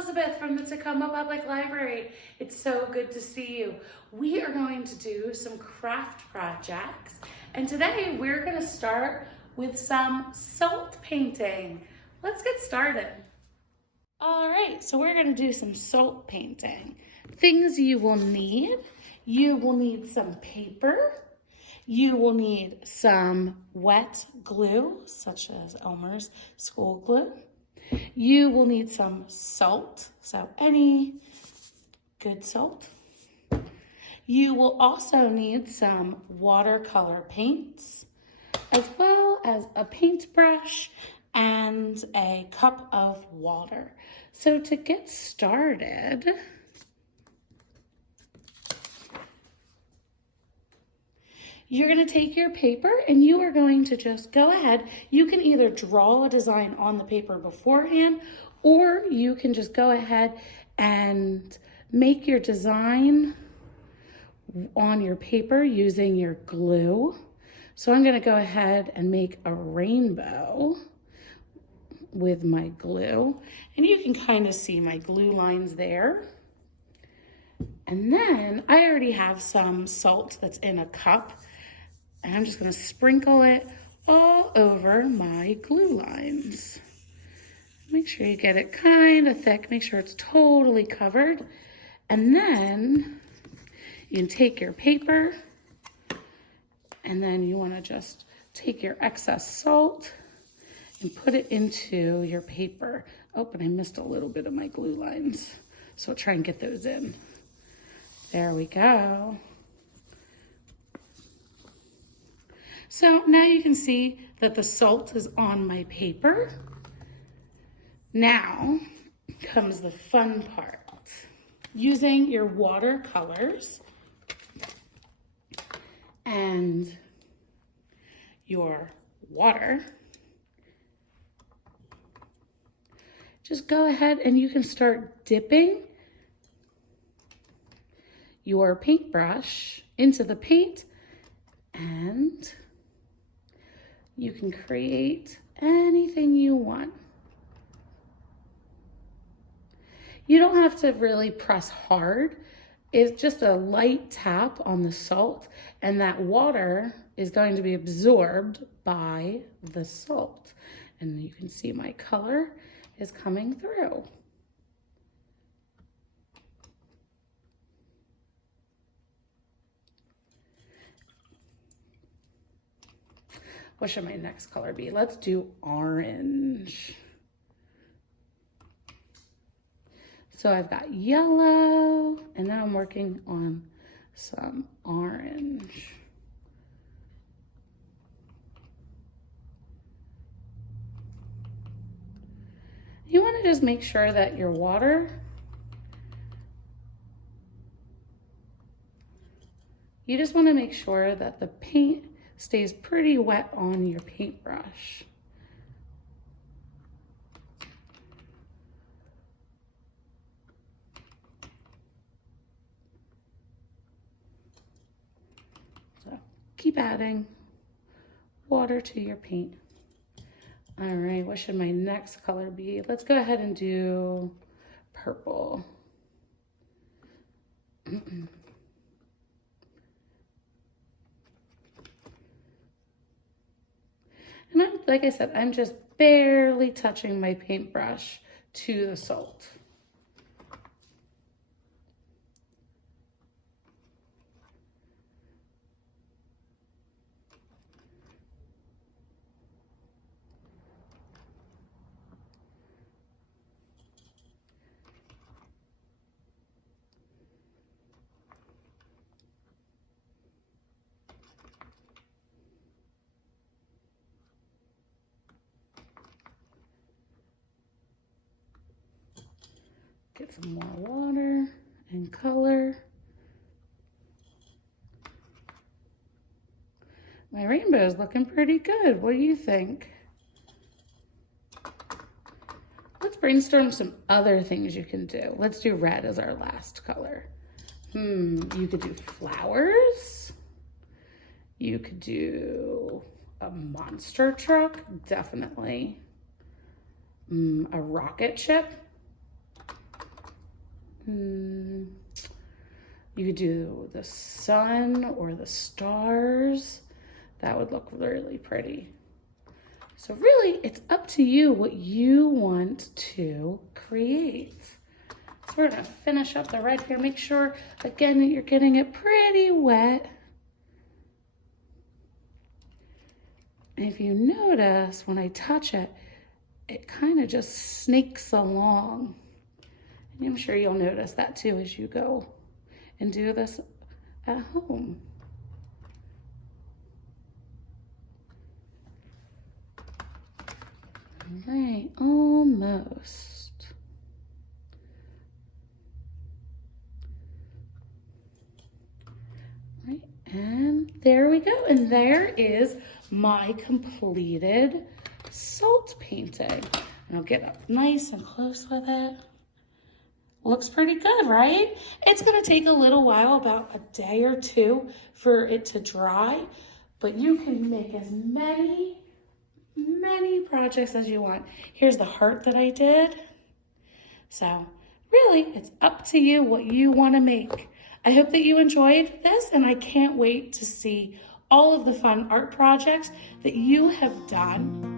Elizabeth from the Tacoma Public Library. It's so good to see you. We are going to do some craft projects, and today we're going to start with some salt painting. Let's get started. All right, so we're going to do some salt painting. Things you will need. You will need some paper. You will need some wet glue, such as Elmer's school glue. You will need some salt, so any good salt. You will also need some watercolor paints, as well as a paintbrush and a cup of water. So to get started, you're going to take your paper and you are going to just go ahead. You can either draw a design on the paper beforehand, or you can just go ahead and make your design on your paper using your glue. So I'm going to go ahead and make a rainbow with my glue. And you can kind of see my glue lines there. And then I already have some salt that's in a cup. And I'm just going to sprinkle it all over my glue lines. Make sure you get it kind of thick. Make sure it's totally covered. And then you can take your paper, and then you want to just take your excess salt and put it into your paper. Oh, but I missed a little bit of my glue lines. So try and get those in. There we go. So now you can see that the salt is on my paper. Now comes the fun part. Using your watercolors and your water, just go ahead and you can start dipping your paintbrush into the paint, and you can create anything you want. You don't have to really press hard. It's just a light tap on the salt, and that water is going to be absorbed by the salt. And you can see my color is coming through. What should my next color be? Let's do orange. So I've got yellow, and now I'm working on some orange. You want to just make sure that your water, you just want to make sure that the paint stays pretty wet on your paintbrush. So keep adding water to your paint. All right, what should my next color be? Let's go ahead and do purple. And like I said, I'm just barely touching my paintbrush to the salt. Get some more water and color. My rainbow is looking pretty good. What do you think? Let's brainstorm some other things you can do. Let's do red as our last color. You could do flowers. You could do a monster truck, definitely. A rocket ship. You could do the sun or the stars. That would look really pretty. So really, it's up to you what you want to create. So we're gonna finish up the red here. Make sure, again, that you're getting it pretty wet. And if you notice, when I touch it, it kind of just snakes along. And I'm sure you'll notice that too as you go and do this at home. All right, almost. Right, and there we go. And there is my completed salt painting. And I'll get up nice and close with it. Looks pretty good, right? It's gonna take a little while, about a day or two, for it to dry, but you can make as many projects as you want. Here's the heart that I did. So really, it's up to you what you wanna make. I hope that you enjoyed this, and I can't wait to see all of the fun art projects that you have done.